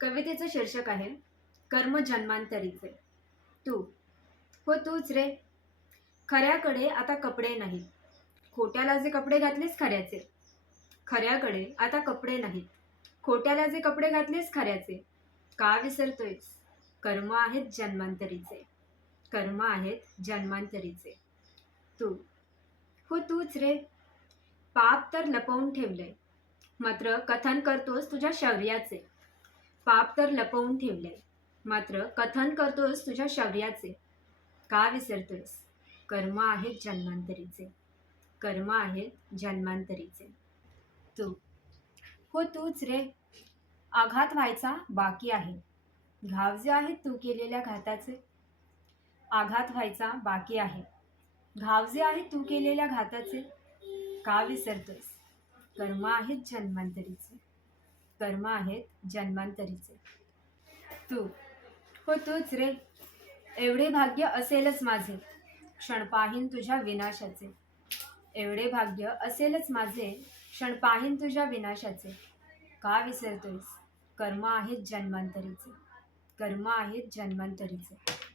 कवितेचं शीर्षक आहे कर्म जन्मांतरीचे. तू हो तूच रे. खऱ्याकडे आता कपडे नाही. खोट्याला जे कपडे घातलेस खऱ्याचे. खऱ्याकडे आता कपडे नाहीत खोट्याला जे कपडे घातलेस खऱ्याचे. का विसरतोयस? कर्म आहेत जन्मांतरीचे. कर्म आहेत जन्मांतरीचे. तू हो तूच रे. पाप तर लपवून ठेवलंय. मात्र कथन करतोस तुझ्या शौर्याचे. पाप तर लपवून ठेवले मात्र कथन करतोस तुझ्या शौर्याचे. का विसरतोयस? कर्म आहेत जन्मांतरीचे. कर्म आहेत जन्मांतरीचे. तू. हो तूच रे. आघात व्हायचा बाकी आहे. घाव जे आहेत तू केलेल्या घाताचे. आघात व्हायचा बाकी आहे. घाव जे आहेत तू केलेल्या घाताचे. का विसरतोयस? कर्म आहेत जन्मांतरीचे. कर्म आहेत जन्मांतरीचे. तू. हो तूच रे. एवढे भाग्य असेलच माझे. क्षण पाहीन तुझ्या विनाशाचे. एवढे भाग्य असेलच माझे. क्षण पाहीन तुझ्या विनाशाचे. का विसरतोयस? कर्म आहेत जन्मांतरीचे. कर्म आहेत जन्मांतरीचे.